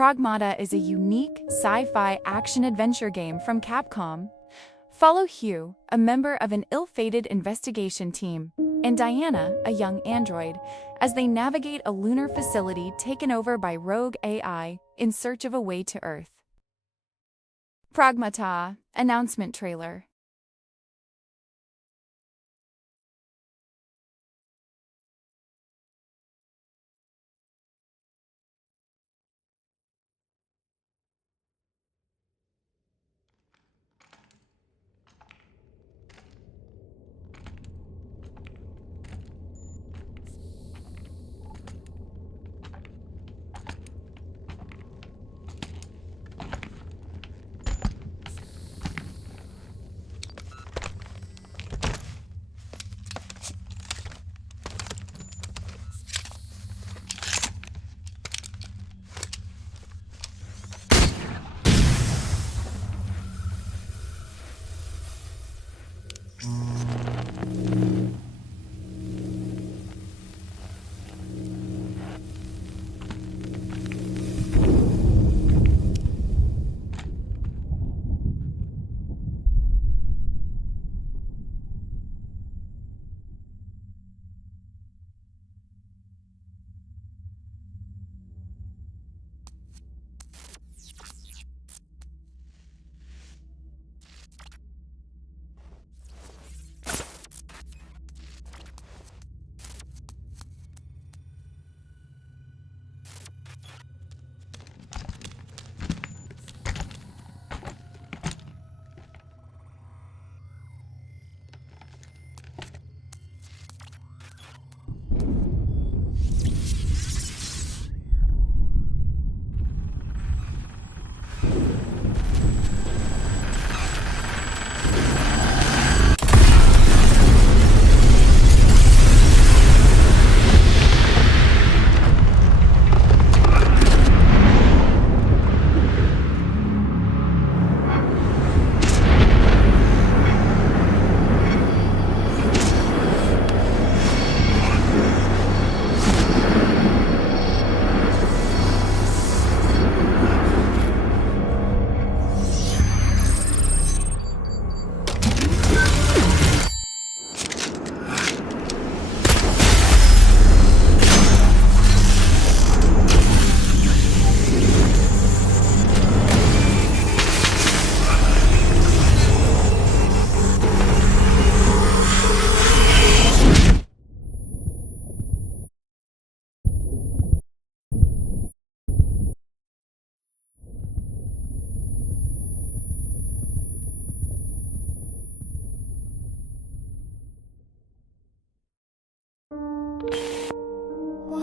Pragmata is a unique sci-fi action-adventure game from Capcom. Follow Hugh, a member of an ill-fated investigation team, and Diana, a young android, as they navigate a lunar facility taken over by rogue AI in search of a way to Earth. Pragmata announcement trailer.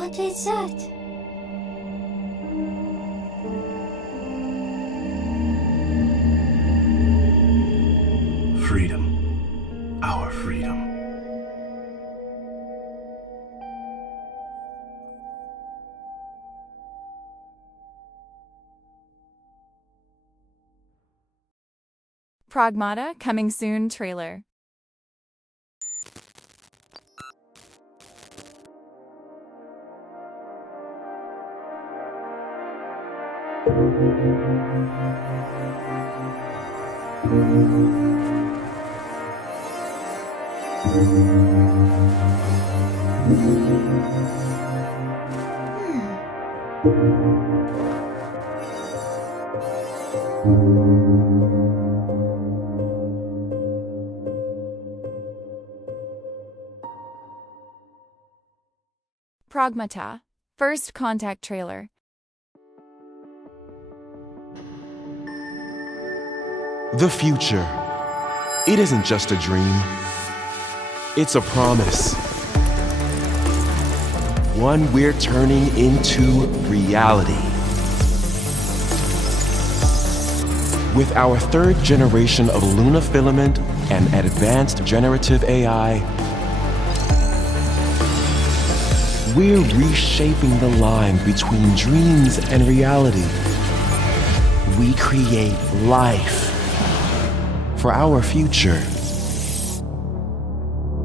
What is that? Freedom. Our freedom. Pragmata Coming Soon trailer. Pragmata First Contact trailer. The future. It isn't just a dream. It's a promise. One we're turning into reality. With our third generation of Luna filament and advanced generative AI, we're reshaping the line between dreams and reality. We create life for our future.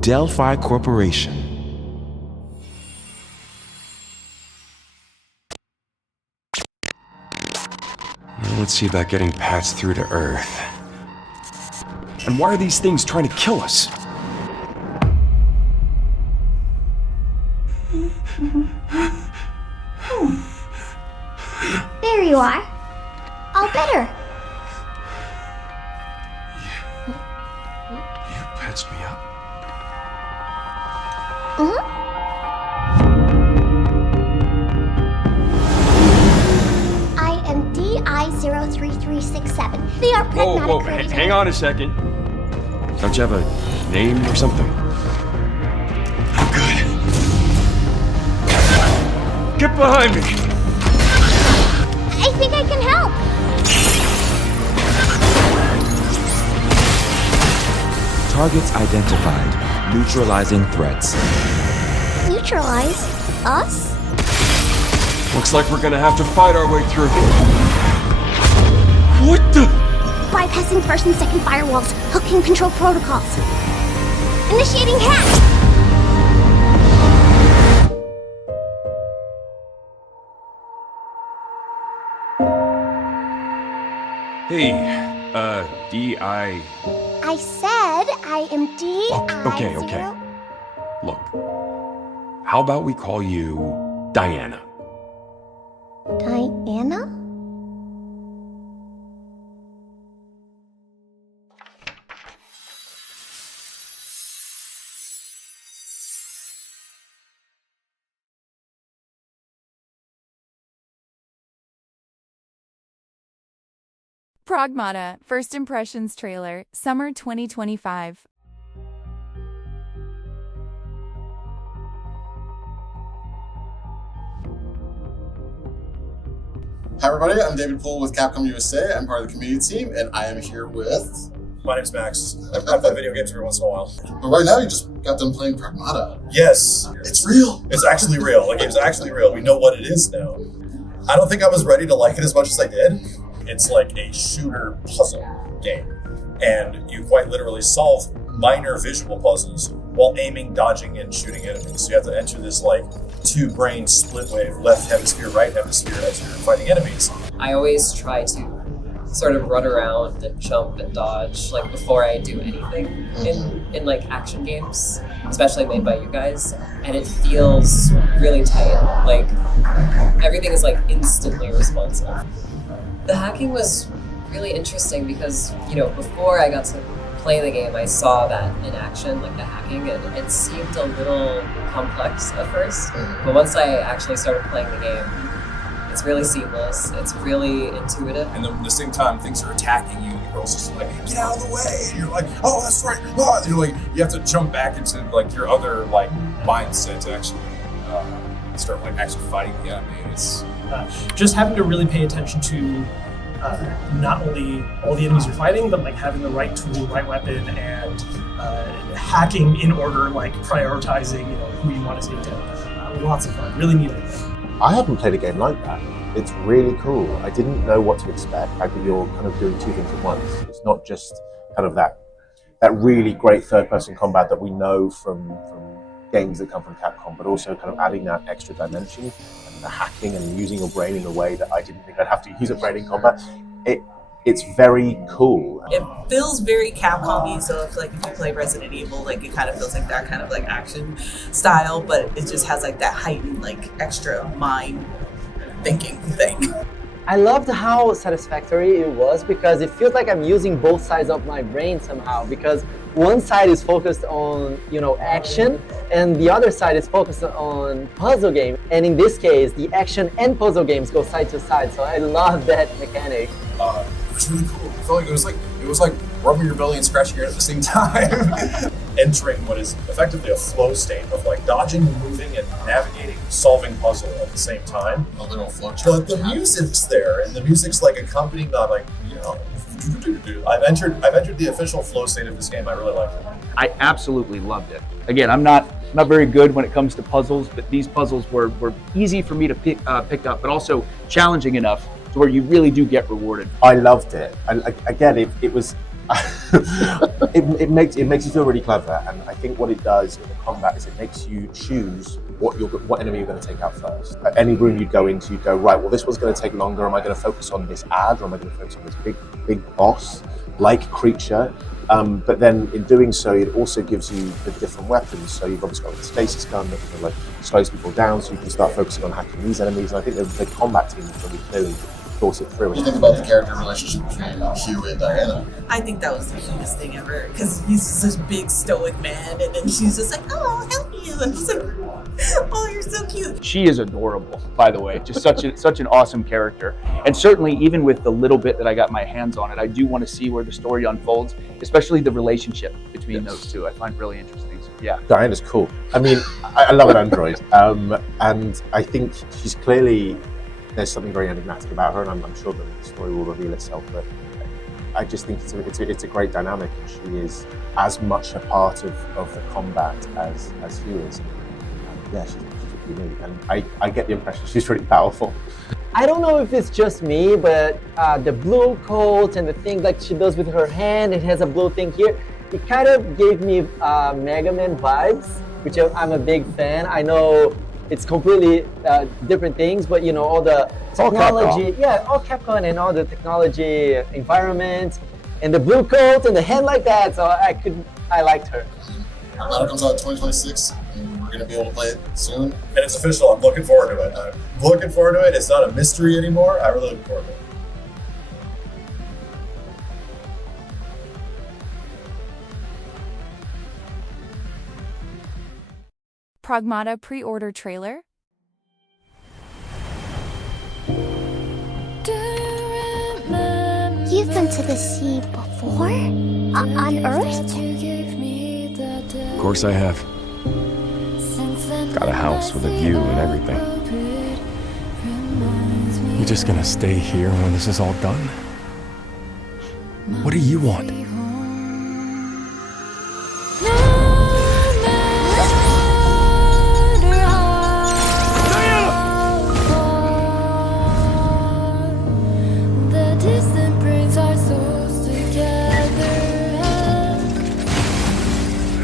Delphi Corporation. Let's see about getting paths through to Earth. And why are these things trying to kill us? There you are. All better. You patched me up? I am DI03367. They are Pragmata Coming. Hang on a second. Don't you have a name or something? Good. Get behind me! I think I can help. Targets identified. Neutralizing threats. Neutralize us? Looks like we're gonna have to fight our way through. What the? Bypassing first and second firewalls. Hooking control protocols. Initiating hack. Hey, D.I. I said I am DI. Okay. Look, how about we call you Diana? Diana? Pragmata First Impressions Trailer, Summer 2025. Hi everybody, I'm David Poole with Capcom USA. I'm part of the community team, and I am here with... My name's Max. I play video games every once in a while. But right now, you just got done playing Pragmata. Yes. It's real! It's actually real. The game's actually real. We know what it is now. I don't think I was ready to like it as much as I did. It's like a shooter puzzle game. And you quite literally solve minor visual puzzles while aiming, dodging, and shooting enemies. So you have to enter this like two-brain split wave, left hemisphere, right hemisphere as you're fighting enemies. I always try to sort of run around and jump and dodge like before I do anything in like action games, especially made by you guys, and it feels really tight. Like everything is like instantly responsive. The hacking was really interesting because, you know, before I got to play the game, I saw that in action, like the hacking, and it seemed a little complex at first. But once I actually started playing the game, it's really seamless, it's really intuitive. And then at the same time, things are attacking you, and you're also just like, get out of the way! And you're like, oh, that's right! Oh! And you're like, you have to jump back into like your other like mindset to actually start like actually fighting the enemy. It's just having to really pay attention to not only all the enemies you're fighting, but like having the right tool, right weapon, and hacking in order, like prioritizing, you know, who you want to take down. Lots of fun, really neat idea. I haven't played a game like that. It's really cool. I didn't know what to expect. Like that you're kind of doing two things at once. It's not just kind of that really great third-person combat that we know from games that come from Capcom, but also kind of adding that extra dimension and the hacking and using your brain in a way that I didn't think I'd have to use a brain in combat. It's very cool. It feels very Capcom-y, so if like if you play Resident Evil, like it kind of feels like that kind of like action style, but it just has like that heightened like extra mind thinking thing. I loved how satisfactory it was because it feels like I'm using both sides of my brain somehow, because one side is focused on, you know, action, and the other side is focused on puzzle game. And in this case, the action and puzzle games go side to side, so I love that mechanic. It was really cool. I felt like it was like rubbing your belly and scratching your head at the same time. Entering what is effectively a flow state of like dodging, moving, and navigating, solving puzzle at the same time. A little flow chart. But the music's there, and the music's like accompanying that, like, you know. I've entered the official flow state of this game. I really liked it. I absolutely loved it. Again, I'm not very good when it comes to puzzles, but these puzzles were easy for me to pick up, but also challenging enough to where you really do get rewarded. I loved it. Again, it was. it makes you feel really clever, and I think what it does in the combat is it makes you choose what enemy you're going to take out first. At any room you'd go into, you'd go, right, well, this one's going to take longer. Am I going to focus on this ad, or am I going to focus on this big boss-like creature? But then in doing so, it also gives you the different weapons. So you've obviously got the stasis gun that kind of like slows people down, so you can start focusing on hacking these enemies. And I think the combat team has really clearly thought it through. What do you think about the character relationship between Hugh and Diana? I think that was the cutest thing ever, because he's such a big stoic man, and then she's just like, oh, I'll help you, and just like, oh, you're so cute. She is adorable, by the way. Just such an awesome character. And certainly, even with the little bit that I got my hands on it, I do want to see where the story unfolds, especially the relationship between those two. I find really interesting. So, yeah. Diana's cool. I mean, I love an android. And I think she's clearly, there's something very enigmatic about her, and I'm sure that the story will reveal itself. But I just think it's a great dynamic, and she is as much a part of the combat as Hugh is. Yeah, she's unique, and I get the impression she's really powerful. I don't know if it's just me, but the blue coat and the thing like she does with her hand, it has a blue thing here. It kind of gave me Mega Man vibes, which I'm a big fan. I know it's completely different things, but you know, all the technology, all Capcom and all the technology environment, and the blue coat and the hand like that. So I liked her. Pragmata comes out in 2026. We're going to be able to play it soon. And it's official. I'm looking forward to it. I'm looking forward to it. It's not a mystery anymore. I really look forward to it. Pragmata pre-order trailer. You've been to the sea before? On Earth? Of course I have. Got a house with a view and everything. You just gonna stay here when this is all done? What do you want?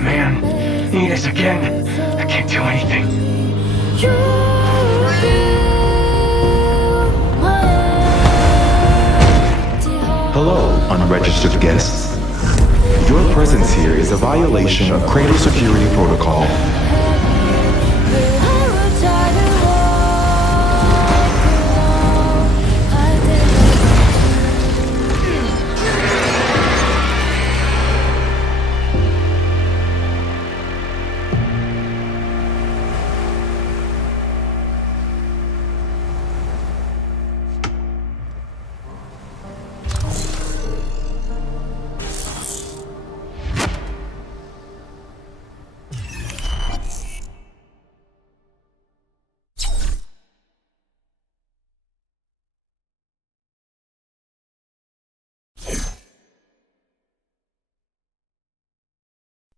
Man, need us again. I can't do anything. Hello, unregistered guests. Your presence here is a violation of Cradle Security Protocol.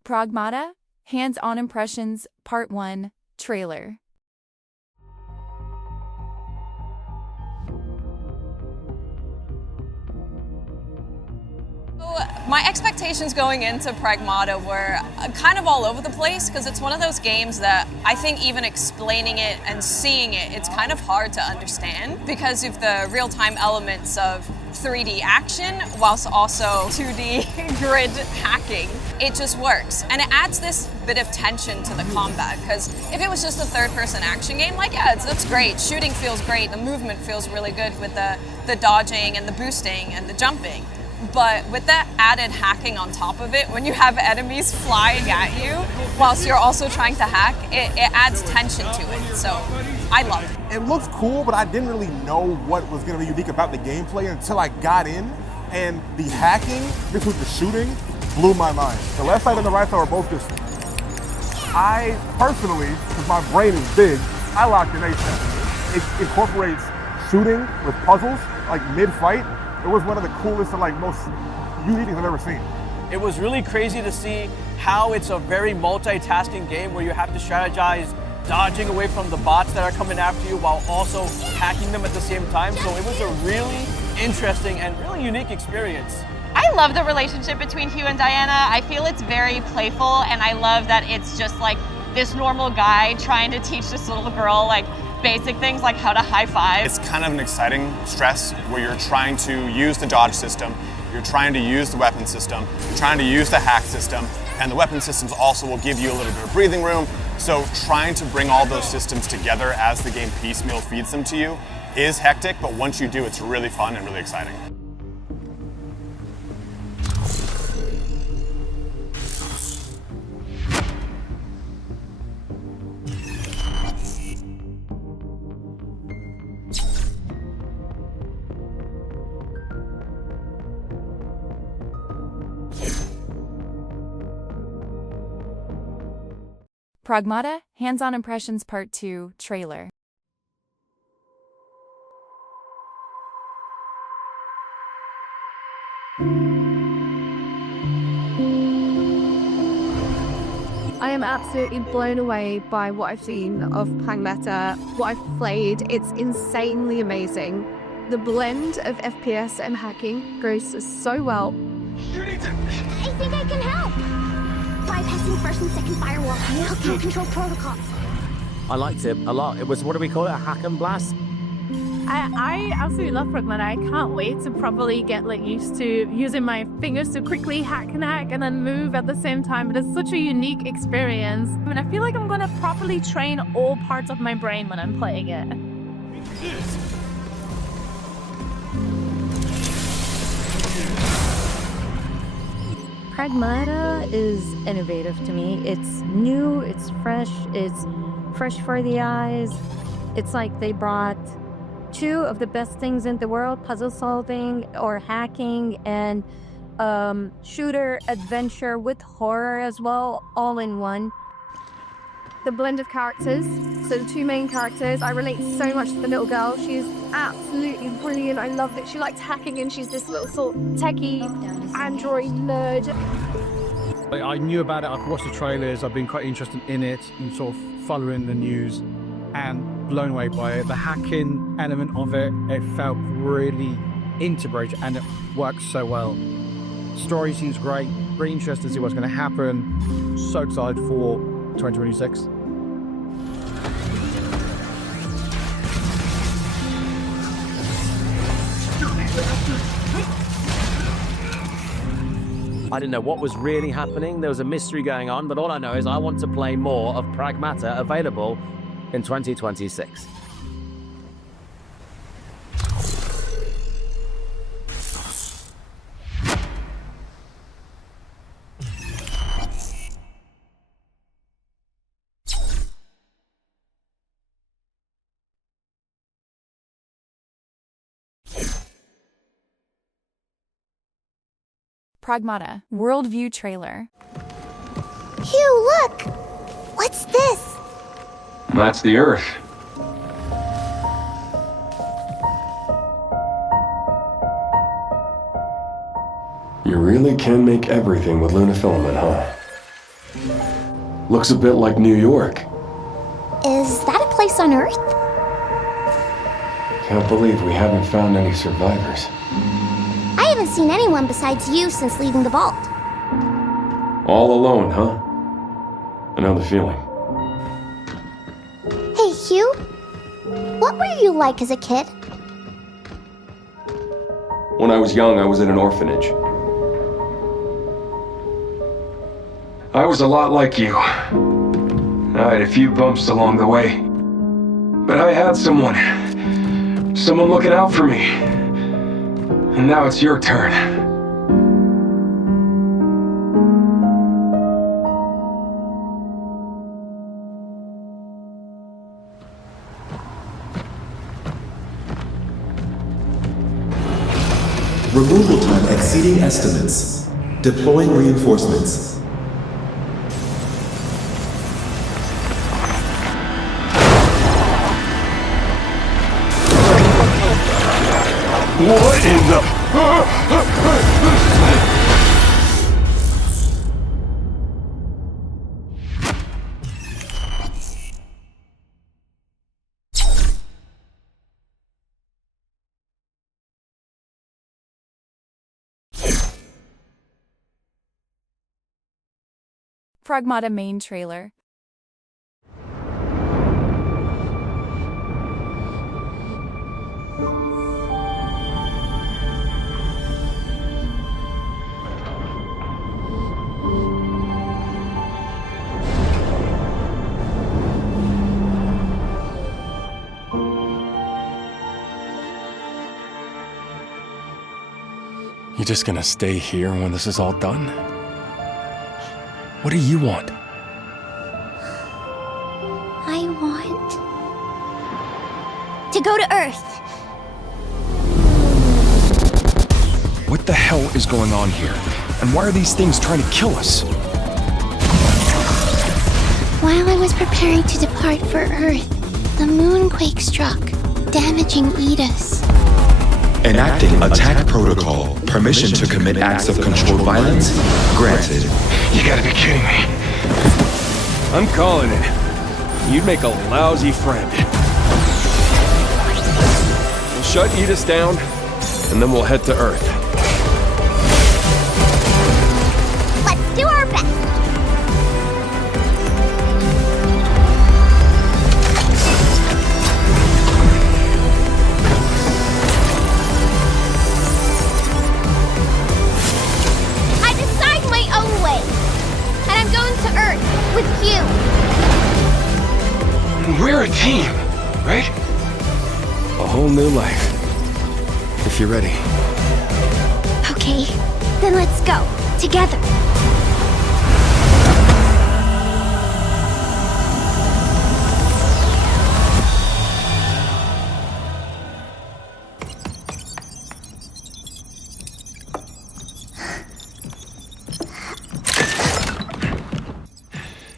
Pragmata, Hands-On Impressions, Part 1, Trailer. My expectations going into Pragmata were kind of all over the place, because it's one of those games that I think even explaining it and seeing it, it's kind of hard to understand because of the real-time elements of 3D action whilst also 2D grid hacking. It just works, and it adds this bit of tension to the combat, because if it was just a third-person action game, like, yeah, that's great. Shooting feels great, the movement feels really good with the dodging and the boosting and the jumping. But with that added hacking on top of it, when you have enemies flying at you whilst you're also trying to hack, it adds tension to it. So I love it. It looks cool, but I didn't really know what was going to be unique about the gameplay until I got in. And the hacking mixed with the shooting blew my mind. The left side and the right side are both just... I personally, because my brain is big, I locked in ASAP. It incorporates shooting with puzzles, like mid-fight. It was one of the coolest and like most unique things I've ever seen. It was really crazy to see how it's a very multitasking game where you have to strategize, dodging away from the bots that are coming after you while also hacking them at the same time. So it was a really interesting and really unique experience. I love the relationship between Hugh and Diana. I feel it's very playful, and I love that it's just like this normal guy trying to teach this little girl like basic things like how to high five. It's kind of an exciting stress where you're trying to use the dodge system, you're trying to use the weapon system, you're trying to use the hack system, and the weapon systems also will give you a little bit of breathing room. So trying to bring all those systems together as the game piecemeal feeds them to you is hectic, but once you do, it's really fun and really exciting. Pragmata Hands-On Impressions Part 2 Trailer. I am absolutely blown away by what I've seen of Pragmata, what I've played. It's insanely amazing. The blend of FPS and hacking goes so well. I think I can help. Bypassing first and second firewall, hooking control protocols. I liked it a lot. It was, what do we call it, a hack and blast? I absolutely love Pragmata. I can't wait to properly get used to using my fingers to quickly hack and then move at the same time. But it's such a unique experience. I mean, I feel like I'm going to properly train all parts of my brain when I'm playing it. Pragmata is innovative to me. It's new, it's fresh for the eyes. It's like they brought two of the best things in the world, puzzle solving or hacking, and shooter adventure with horror as well, all in one. The blend of characters, so the two main characters, I relate so much to the little girl. She's absolutely brilliant. I love that she likes hacking and she's this little sort of techie android nerd. I knew about it, I've watched the trailers, I've been quite interested in it and sort of following the news and blown away by it. The hacking element of it, it felt really integrated and it works so well. Story seems great, really interested to see what's going to happen. So excited for 2026. I didn't know what was really happening. There was a mystery going on, but all I know is I want to play more of Pragmata, available in 2026. Pragmata Worldview Trailer. Hugh, look! What's this? That's the Earth. You really can make everything with lunafilament, huh? Looks a bit like New York. Is that a place on Earth? Can't believe we haven't found any survivors. I haven't seen anyone besides you since leaving the vault. All alone, huh? I know the feeling. Hey, Hugh. What were you like as a kid? When I was young, I was in an orphanage. I was a lot like you. I had a few bumps along the way. But I had someone looking out for me. And now it's your turn. Removal time exceeding estimates. Deploying reinforcements. What in the... Pragmata main trailer. You just gonna stay here when this is all done? What do you want? I want to go to Earth. What the hell is going on here? And why are these things trying to kill us? While I was preparing to depart for Earth, the moonquake struck, damaging Edis. Enacting attack protocol. Permission to commit acts of controlled violence granted. You gotta be kidding me. I'm calling it. You'd make a lousy friend. We'll shut Edis down, and then we'll head to Earth. Let's do our best. I decide my own way, and I'm going to Earth with you. We're a team, right? A whole new life. If you're ready. Okay, then let's go, together.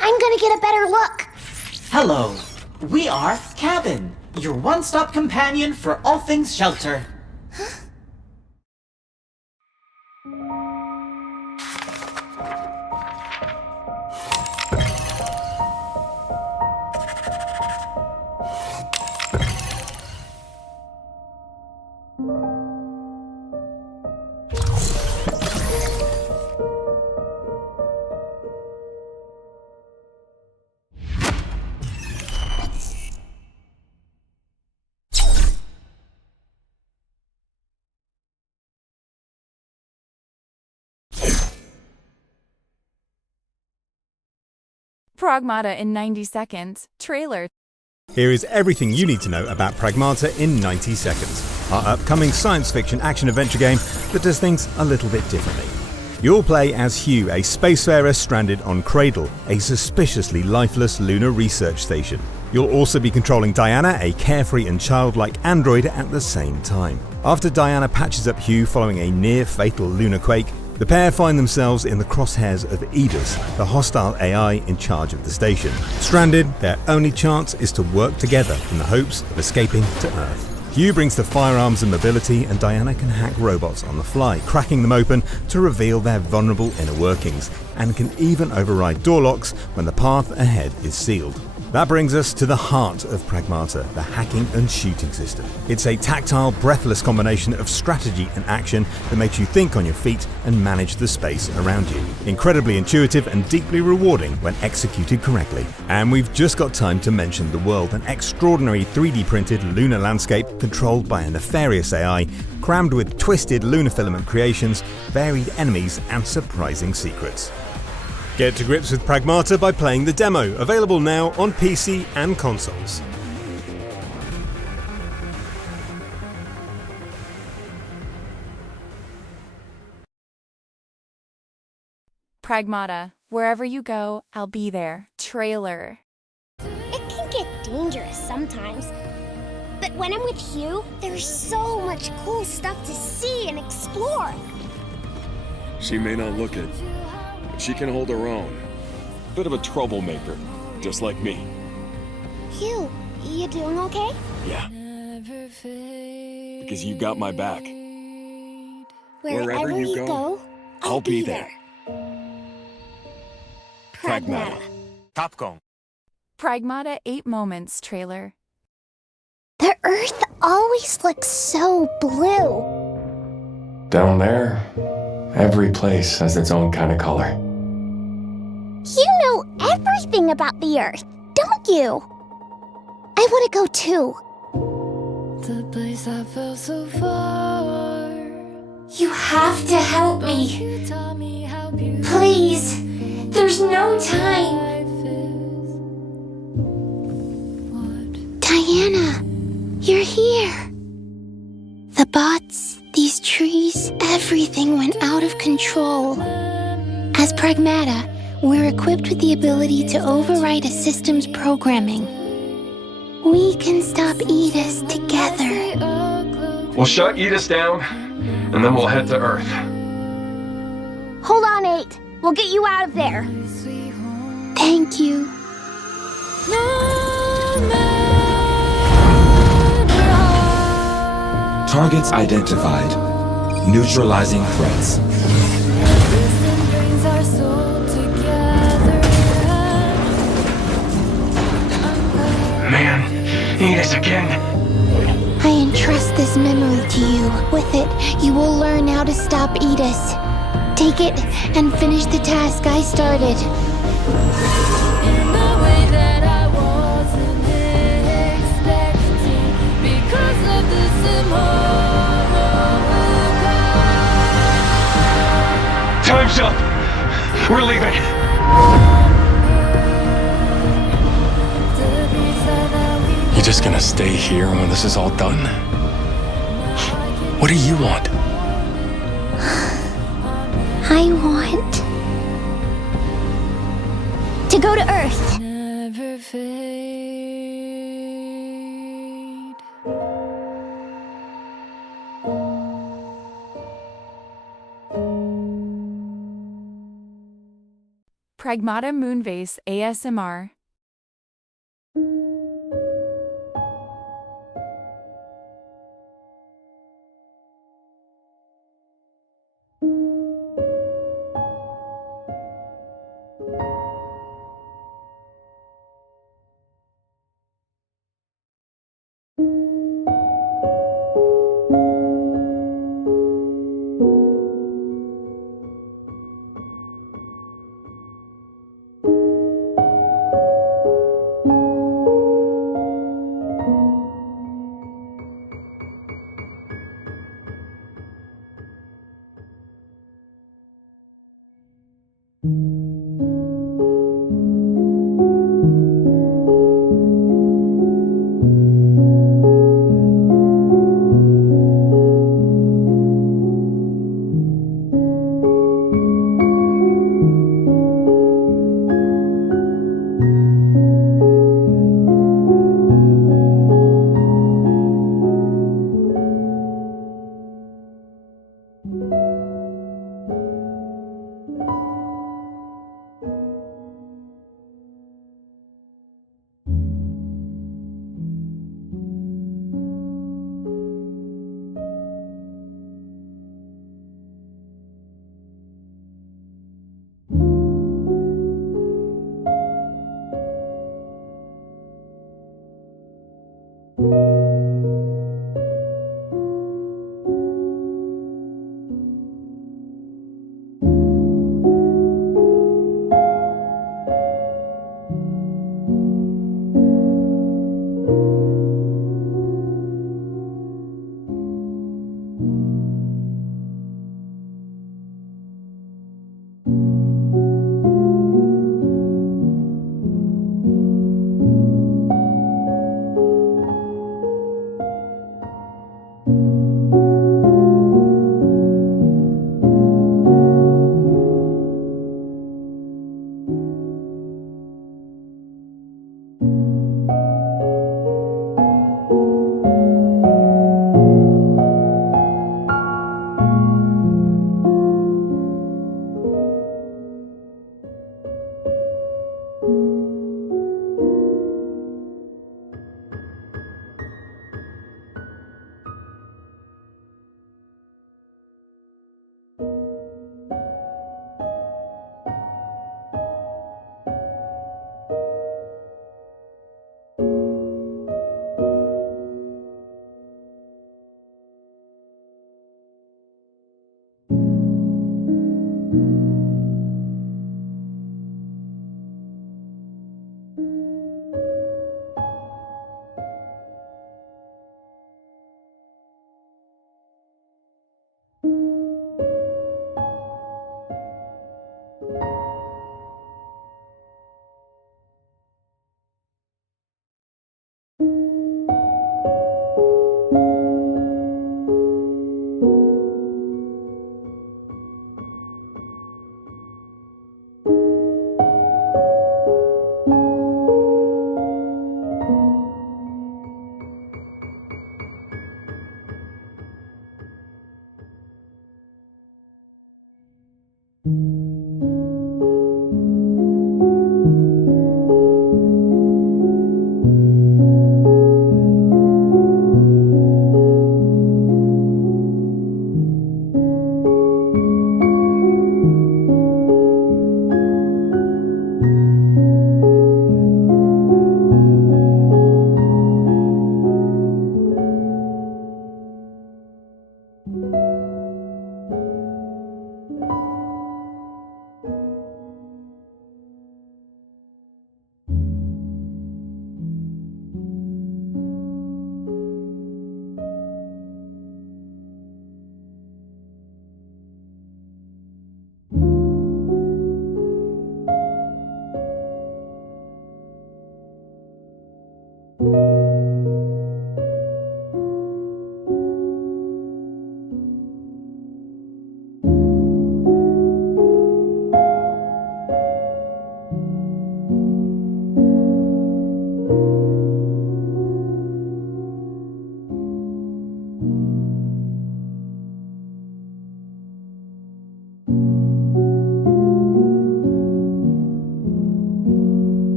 I'm gonna get a better look. Hello, we are Cabin, your one-stop companion for all things shelter. Pragmata in 90 seconds, trailer. Here is everything you need to know about Pragmata in 90 seconds, our upcoming science fiction action-adventure game that does things a little bit differently. You'll play as Hugh, a spacefarer stranded on Cradle, a suspiciously lifeless lunar research station. You'll also be controlling Diana, a carefree and childlike android, at the same time. After Diana patches up Hugh following a near-fatal lunar quake, the pair find themselves in the crosshairs of Edis, the hostile AI in charge of the station. Stranded, their only chance is to work together in the hopes of escaping to Earth. Hugh brings the firearms and mobility, and Diana can hack robots on the fly, cracking them open to reveal their vulnerable inner workings, and can even override door locks when the path ahead is sealed. That brings us to the heart of Pragmata, the hacking and shooting system. It's a tactile, breathless combination of strategy and action that makes you think on your feet and manage the space around you. Incredibly intuitive and deeply rewarding when executed correctly. And we've just got time to mention the world, an extraordinary 3D printed lunar landscape controlled by a nefarious AI, crammed with twisted lunar filament creations, varied enemies, and surprising secrets. Get to grips with Pragmata by playing the demo, available now on PC and consoles. Pragmata, wherever you go, I'll be there. Trailer. It can get dangerous sometimes. But when I'm with Hugh, there's so much cool stuff to see and explore. She may not look it, but she can hold her own. Bit of a troublemaker, just like me. Hugh, you doing okay? Yeah. Because you got my back. Wherever you go, I'll be there. Pragmata. Capcom. Pragmata 8 Moments trailer. The Earth always looks so blue. Down there, every place has its own kind of color. You know everything about the Earth, don't you? I want to go too. The place I felt so far. You have to help me. Please, there's no time. Diana, you're here. The bots, these these trees, everything went out of control. As Pragmata, we're equipped with the ability to override a system's programming. We can stop Edis together. We'll shut Edis down, and then we'll head to Earth. Hold on, 8. We'll get you out of there. Thank you. Targets identified. Neutralizing threats. Man, Edis again. I entrust this memory to you. With it, you will learn how to stop Edis. Take it and finish the task I started. Time's up. We're leaving. You just gonna stay here when this is all done? What do you want? I want to go to Earth. Never fade. Pragmata Moonbase ASMR.